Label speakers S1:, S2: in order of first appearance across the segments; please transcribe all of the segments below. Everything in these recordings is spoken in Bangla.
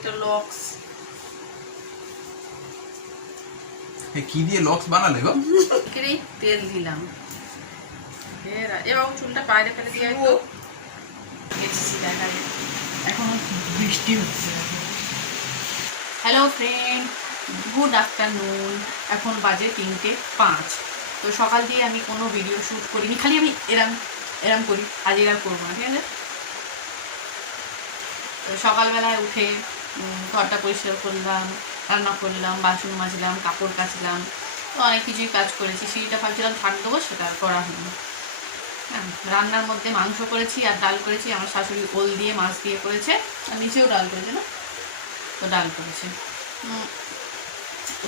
S1: এটা লক্স
S2: কি দিয়ে লক্স বানালে গো?
S1: কেরেই তেল দিলাম। এরা এবার চুলটা বাইরে ফেলে দিয়ে তো। গেছি দেখা এখন বৃষ্টি হচ্ছে। হ্যালো ফ্রেন্ড গুড আফটারনুন এখন বাজে তিনটে পাঁচ। তো সকাল দিয়ে আমি কোনো ভিডিও শ্যুট করিনি খালি আমি এরম এরম করি। আজ এরম করব না ঠিক আছে? তো সকালবেলায় উঠে ঘরটা পরিষ্কার করলাম, রান্না করলাম, বাসন মাজলাম, কাপড় কাচলাম অনেক কিছুই কাজ করেছি। সেইটা ভাবছিলাম থাক দেবো, সেটা আর করা হয়নি। হ্যাঁ রান্নার মধ্যে মাংস করেছি আর ডাল করেছি। আমার শাশুড়ি ওল দিয়ে, মাছ দিয়ে করেছে আর নিচেও ডাল করেছে, না? তো ডাল করেছে।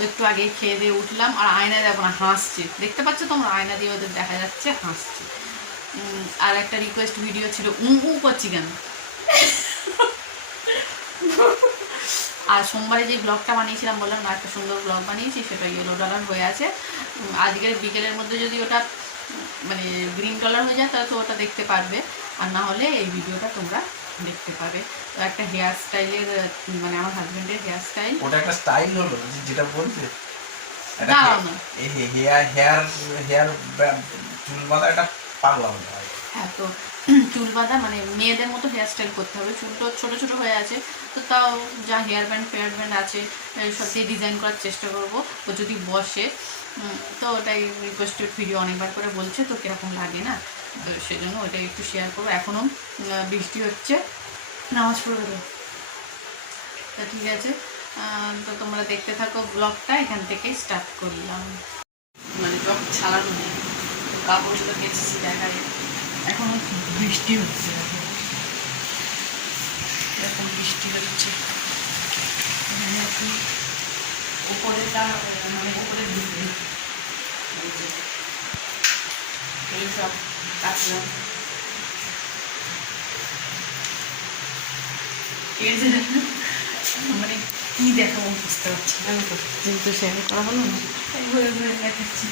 S1: একটু আগে খেয়ে দিয়ে উঠলাম আর আয়নায় দেখো না, হাসছে। দেখতে পাচ্ছ তোমরা? আয়না দিয়ে ওদের দেখা যাচ্ছে, হাসছে। আর একটা রিকোয়েস্ট ভিডিও ছিল, উম উ করছি কেন? আর সোমবারে যে ব্লগটা বানিয়েছিলাম বললাম না একটা সুন্দর ব্লগ বানিয়েছি সেটা ইয়েলো ডলার হয়ে আছে। আজকের বিকেলের মধ্যে যদি ওটা মানে গ্রিন ডলার হয়ে যায় তাহলে তো ওটা দেখতে পারবে। আর না হলে এই ভিডিওটা তোমরা দেখতে পাবে। তো একটা হেয়ার স্টাইলের মানে আমার হাজব্যান্ডের হেয়ার স্টাইল
S2: ওটা একটা স্টাইল হলো যেটা বলছে।
S1: দাঁড়াও না।
S2: এই হেয়ার হেয়ার হেয়ার চুল বাঁধা একটা পাগলা হ্যাঁ
S1: তো চুল বাঁধা মানে মেয়েদের মতো হেয়ার স্টাইল করতে হবে। চুল তো ছোটো ছোটো হয়ে আছে তো তাও যা হেয়ার ব্যান্ড ফেয়ার ব্যান্ড আছে সব দিয়ে ডিজাইন করার চেষ্টা করব। ও যদি বসে তো ওটাই রিকোয়েস্টেড ভিডিও অনেকবার করে বলছে তো কীরকম লাগে না? তো সেজন্য ওটাই একটু শেয়ার করব। এখনও বৃষ্টি হচ্ছে। নামাজ পড়বে তো। তা ঠিক আছে। তো তোমরা দেখতে থাকো ব্লগটা এখান থেকেই স্টার্ট করলাম। মানে ব্লগ ছাড়ানো নেই। কাপড়গুলো দেখা যায় এখনও বৃষ্টি হচ্ছে। এরকম বৃষ্টি হচ্ছে। এখানে একটু উপরেটা মানে উপরে ঢুকবে এই এই সব কাটলাম যে মানে কি দেখাবো বুঝতে পারছি না। তো যেহেতু শেয়ার করা হলো না? ঘুরে ঘুরে দেখাচ্ছি।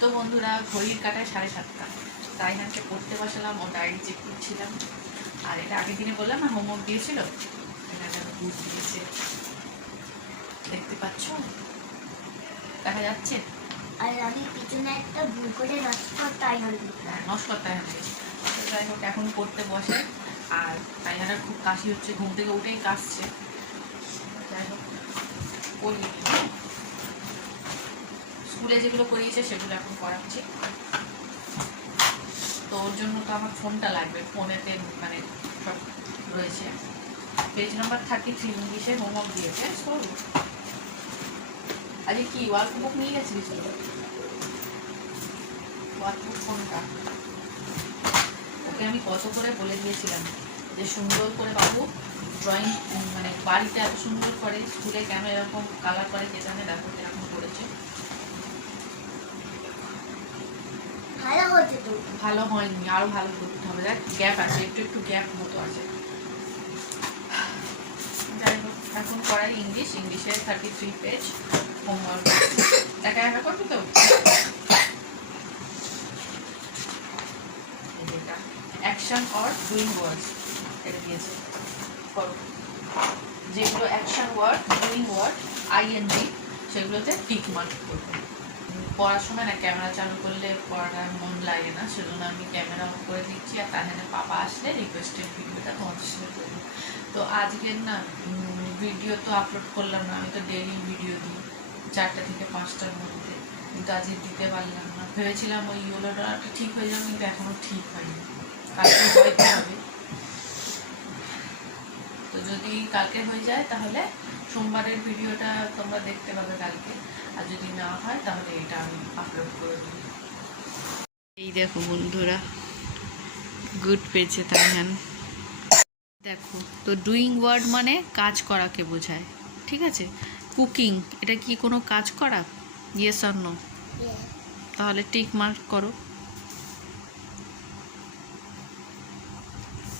S1: তো বন্ধুরা ঘড়ির কাটায় সাড়ে সাতটা। তাই হ্যান্ডকে পড়তে বসালাম ও ডায়েরি চেক করছিলাম। আর এটা আগের দিনে বললাম না হোমওয়ার্ক দিয়েছিল? এটা দেখো দিয়েছে। দেখতে পাচ্ছ? দেখা যাচ্ছে?
S3: আর আমি পিছনে একটা ভুল করে তাই হলো।
S1: হ্যাঁ, নস্করতা হবে তো যাই হোক এখন পড়তে বসে। আর তাইনারা খুব কাশি হচ্ছে ঘুম থেকে উঠেই কাশছে। যাই হোক পড়ি। স্কুলে যেগুলো করিয়েছে সেগুলো এখন করাচ্ছি। তো ওর জন্য তো আমার ফোনটা লাগবে, ফোনেতে মানে সব রয়েছে। পেজ নাম্বার থার্টি থ্রি ইংলিশে হোমওয়ার্ক দিয়েছে সব আজকে কি ওয়ার্ক বুক নিয়ে গেছিলিস ওয়ার্ক বুক কোনটা? ওকে আমি কত করে বলে দিয়েছিলাম যে সুন্দর করে বাবু ড্রয়িং মানে বাড়িতে এত সুন্দর করে, স্কুলে কেন এরকম কালার করে কে জানে, দেখো এরকম করেছে।
S3: ভালো হচ্ছে তো।
S1: ভালো হয়নি, আরও ভালো করতে হবে। দেখ গ্যাপ আছে, একটু একটু গ্যাপ মতো আছে। যাই হোক, এখন করাই ইংলিশ ইংলিশে থার্টি থ্রি পেজ হোমওয়ার্ক একা একা করবি তো? অ্যাকশন অর ডুইং ওয়ার্ডস এটা দিয়েছে। করো। যেগুলো action word doing word ING সেগুলোতে টিক মার্ক করবে। পড়ার সময় না, ক্যামেরা চালু করলে পড়াটা মন লাগে না, সেজন্য আমি ক্যামেরা অন করে দিচ্ছি আর তাহলে পাপা আসলে রিকোয়েস্টেড ভিডিওটা তোমাদের সাথে করব। তো আজকের না ভিডিও তো আপলোড করলাম না, আমি তো ডেলি ভিডিও দিই চারটা থেকে পাঁচটার মধ্যে। কিন্তু আজকে দিতে পারলাম না। ভেবেছিলাম ওই ইয়োলোটা ঠিক হয়ে যাবে, কিন্তু এখনও ঠিক হয়নি। কালকে হবে। যদি কালকে হয়ে যায়, তাহলে সোমবারের ভিডিওটা তোমরা দেখতে পাবে কালকে। আর যদি না হয়, তাহলে এটা আমি আপলোড করে দিই। এই দেখো বন্ধুরা গুড পেয়েছে তাইহান দেখো, তো ডুইং ওয়ার্ড মানে কাজ করাকে বোঝায়, ঠিক আছে? কুকিং এটা কি কোনো কাজ করা? ইয়েস নো তাহলে টিক মার্ক করো।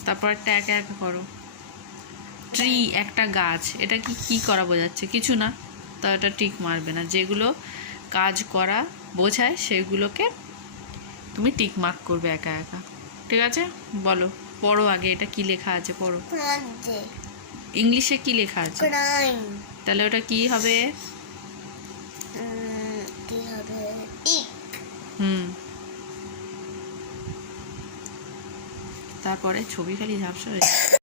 S1: তারপর একা একা করো। ট্রি একটা গাছ এটা কি কি করা বোঝাচ্ছে? কিছু না তা এটা টিক মারবে না। যেগুলো কাজ করা বোঝায় সেগুলোকে তুমি টিক মার্ক করবে একা একা। ঠিক আছে? বলো পড়ো আগে এটা কি লেখা আছে পড়ো। ইংলিশে কি লেখা আছে? তাহলে ওটা কি হবে? হুম। তারপরে ছবি খালি ঝাপসা হয়ে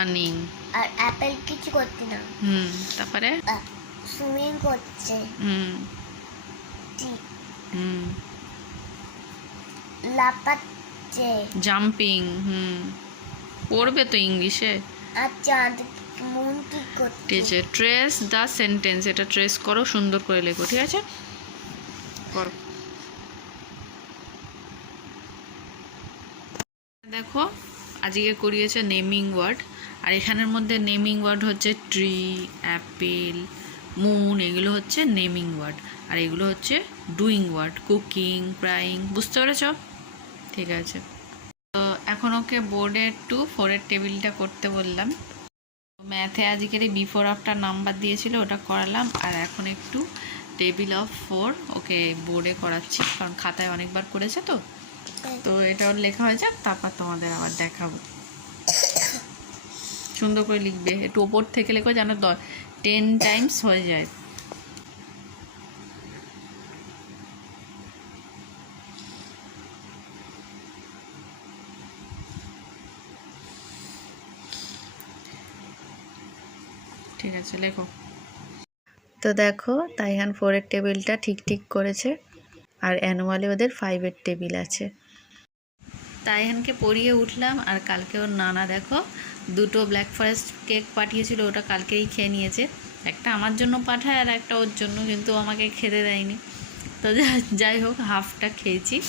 S1: রানিং
S3: আর অ্যাপেল কিছু করতে না।
S1: হুম তারপরে?
S3: সুইমিং করছে।
S1: হুম। হুম।
S3: লাপাচ্ছে
S1: জাম্পিং হুম। পড়বে তো ইংলিশে?
S3: আর চাঁদ মন কি
S1: ঠিক
S3: করছে।
S1: আছে ট্রেস দ্য সেন্টেন্স এটা ট্রেস করো সুন্দর করে লেখো ঠিক আছে? করো। দেখো আজকে করিয়েছে নেমিং ওয়ার্ড আর এখানের মধ্যে নেমিং ওয়ার্ড হচ্ছে ট্রি অ্যাপেল মুন এগুলো হচ্ছে নেমিং ওয়ার্ড আর এগুলো হচ্ছে ডুইং ওয়ার্ড কুকিং প্রাইং বুঝতে পেরেছ? ঠিক আছে। তো এখন ওকে বোর্ডে টু ফোরের টেবিলটা করতে বললাম। ম্যাথে আজকের এই বিফোর আফটার নাম্বার দিয়েছিল ওটা করালাম। আর এখন একটু টেবিল অফ ফোর ওকে বোর্ডে করাচ্ছি কারণ খাতায় অনেকবার করেছে তো। তো এটা ওর লেখা হয়ে যাক তারপর তোমাদের আবার দেখাবো। সুন্দর করে লিখবে। একটু ওপর থেকে লেখো যেন টেন টাইমস হয়ে যায়। ঠিক আছে, লেখো। তো দেখো, তাইহান ফোরের টেবিলটা ঠিক ঠিক করেছে, আর অ্যানুয়ালি ওদের ফাইভের টেবিল আছে। তাইহানকে পরিয়ে উঠলাম, আর কালকে ওর নানা দেখো, দুটো ব্ল্যাক ফরেস্ট কেক পাঠিয়েছিল, ওটা কালকেই খেয়ে নিয়েছে। একটা আমার জন্য পাঠায়, আর একটা ওর জন্য, কিন্তু আমাকে খেতে দেয়নি। তো যাই হোক, হাফটা খেয়েছি।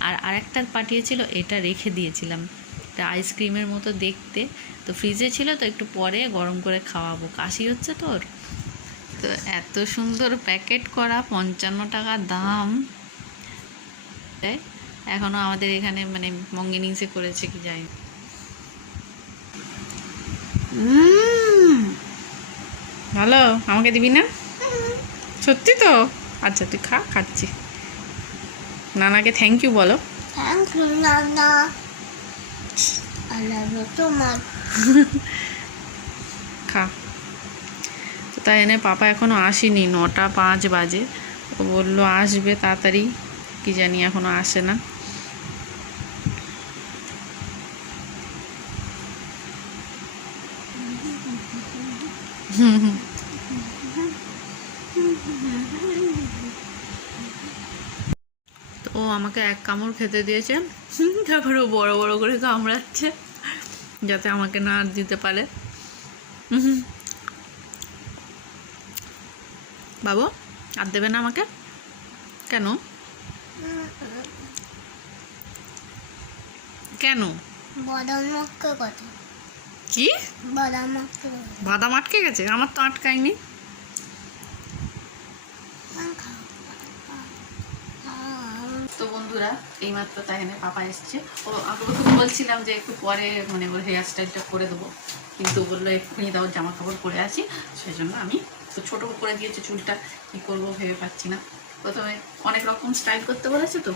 S1: আর আরেকটা পাঠিয়েছিল, এটা রেখে দিয়েছিলাম। এটা আইসক্রিমের মতো দেখতে। তো ফ্রিজে ছিল, তো একটু পরে গরম করে খাওয়াবো। কাশি হচ্ছে তোর? তো এত সুন্দর প্যাকেট করা, পঞ্চান্ন টাকা দাম। এখনও আমাদের এখানে মানে মঙ্গিনিংসে করেছে কি যাই ভালো? আমাকে দিবি না? সত্যি তো? আচ্ছা তুই খা খাচ্ছি। নানাকে থ্যাংক ইউ বলো।
S3: থ্যাংক ইউ নানা। I love you so much
S1: খা। তো তাই এনে পাপা এখনও আসেনি নটা পাঁচ বাজে। ও বলল আসবে তাড়াতাড়ি। কি জানি এখনও আসে না। আমাকে এক কামড় খেতে দিয়েছে। তারপরে বড় বড় করে কামড়াচ্ছে যাতে আমাকে না দিতে পারে। বাবু আর দেবে না আমাকে? কেন? কেন? কি?
S3: বাদাম
S1: আটকে গেছে? আমার তো আটকায়নি। বন্ধুরা এইমাত্র তাইনে পাপা এসছে। ও আমি ওকে বলছিলাম যে একটু পরে মানে ওর হেয়ার স্টাইলটা করে দেবো। কিন্তু বলল এক্ষুনি দাও জামা কাপড় পরে আছি সেই জন্য আমি তো ছোটো করে দিয়েছে চুলটা। কী করব ভেবে পাচ্ছি না। প্রথমে অনেক রকম স্টাইল করতে বলেছে তো।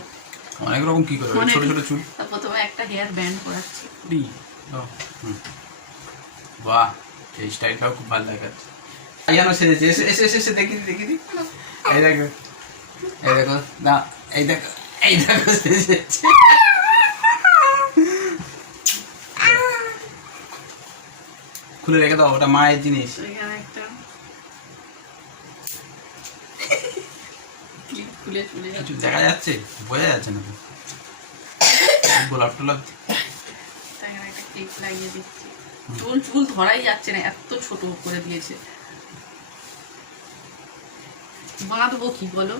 S2: অনেক রকম কি করবে? ছোট ছোট চুল?
S1: প্রথমে একটা হেয়ার ব্যান্ড করাচ্ছি।
S2: বাহ এই স্টাইলটাও খুব ভালো দেখাচ্ছে। আইয়ানো সেজেছে। এসে এসে এসে দেখি দেখি দি। এই দেখো এই দেখো না এই দেখো। এই দেখো খুলে রেখে দাও, ওটা মায়ের জিনিস। কিছু দেখা যাচ্ছে? বোঝা যাচ্ছে না। গোলাপ টোলাপ
S1: লাগিয়ে দিচ্ছি চুল চুল ধরাই যাচ্ছে না, এত ছোট করে দিয়েছে। বাঁধবো কি বলো?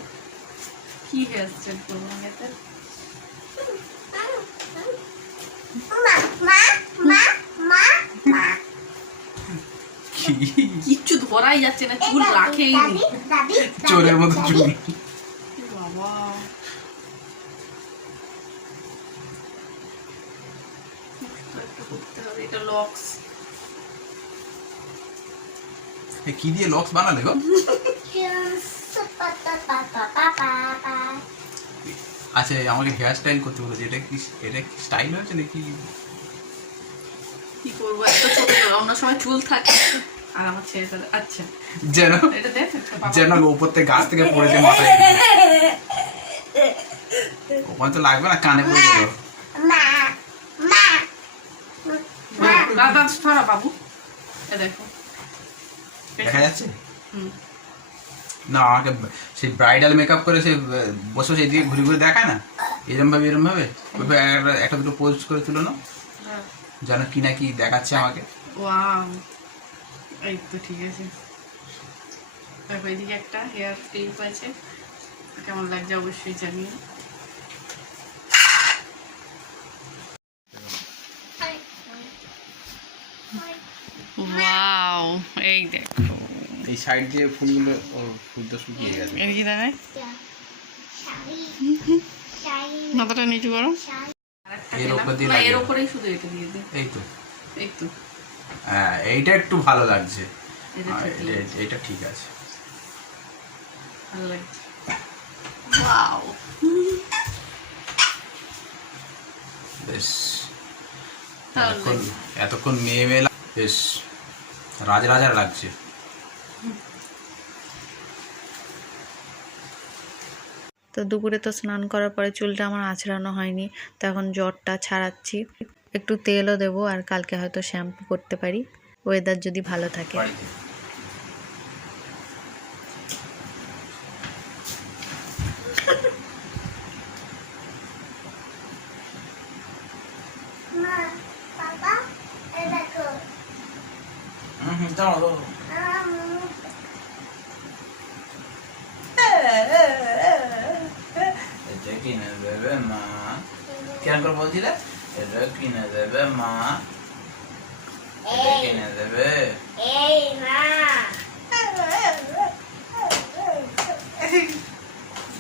S1: কি হেয়ার স্টাইল করব আমি এতে?
S3: মা মা মা মা। মা
S2: কি?
S1: কিচ্ছু ধরাই যাচ্ছে না চুল রাখেই
S2: চোরের মতো চুল।
S1: বাবা। একটু একটু করতে হবে এটা লক্স
S2: কি দিয়ে লক্স বানালে গো? আচ্ছা আমাকে হেয়ার স্টাইল করতে বলেছে এটা কি এটা কি স্টাইল হয়েছে নাকি?
S1: কি করব এত ছোট অন্য সময় চুল থাকে। আর আমার ছেড়ে আচ্ছা।
S2: যেন
S1: এটা দেখ
S2: যেন উপর থেকে গাছ থেকে পড়েছে মাথায় ওখানে তো লাগবে না কানে পড়ে
S1: বাবু দেখো
S2: দেখা যাচ্ছে?
S1: হুম।
S2: না আমাকে সেই ব্রাইডাল মেকআপ করে সে বসে বসে এদিকে ঘুরে ঘুরে দেখায় না? এরম ভাবে এরম ভাবে একটা- একটা দুটো পোজ করে তুলো না যেন কি না কি দেখাচ্ছে আমাকে।
S1: এই তো ঠিক আছে। দেখো এদিকে একটা হেয়ার ক্লিপ আছে কেমন লাগছে অবশ্যই জানিয়ে ওয়াও এই দেখো।
S2: এই সাইড দিয়ে ফুলগুলো ওর শুকিয়ে গেছে।
S1: এদিকে দেখায়
S3: শাড়ি শাড়ি
S1: মাথাটা নিচু করো।
S2: এর উপর দিয়ে
S1: না,
S2: লাগিয়ে
S1: এর
S2: দাও।
S1: ওপরেই শুধু এটা দিয়ে দে।
S2: এই তো।
S1: এই তো।
S2: হ্যাঁ এইটা একটু ভালো লাগছে।
S1: এটা ঠিক।
S2: এটা ঠিক আছে।
S1: ভালো লাগছে ওয়াও
S2: বেশ।
S1: ভালো
S2: এতক্ষণ মেয়ে মেয়ে বেশ লাগছে।
S4: তো দুপুরে তো স্নান করার পরে চুলটা আমার আঁচড়ানো হয়নি তো এখন জ্বরটা ছাড়াচ্ছি। একটু তেলও দেবো আর কালকে হয়তো শ্যাম্পু করতে পারি। ওয়েদার যদি ভালো থাকে
S2: বাড়িতে
S3: মা বাবা এই দেখো
S2: হুম হুম দাও দাও
S3: আম,
S2: এটা কিনে দেবে মা কেন করে বলছিলে এটা কিনে দেবে মা এটা
S3: এই
S2: কিনে দেবে
S3: এই মা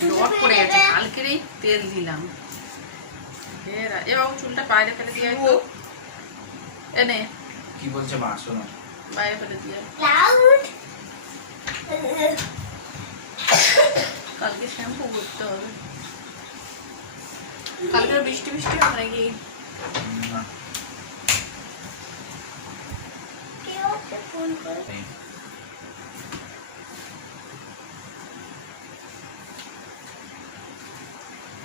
S1: জট পড়ে গেছে কালকেরই তেল দিলাম। এরা চুলটা বাইরে ফেলে দিয়ে এনে
S2: কি বলছে মা শোনো।
S1: বাইরে ফেলে দিয়ে কালকে শ্যাম্পু করতে হবে। কালকে বৃষ্টি বৃষ্টি হবে নাকি?
S3: ফোন করে?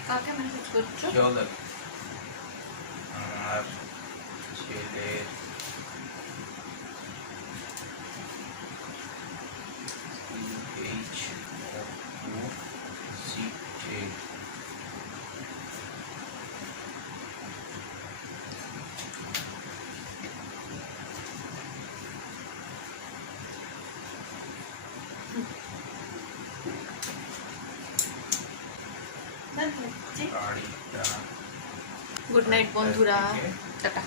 S1: কাকে মেসেজ করছ
S2: জল দেবে আমার ছেলের এইচ ও সি টি
S1: হ্যাঁ,
S2: গাড়িটা
S1: গুড নাইট বন্ধুরা। টাটা।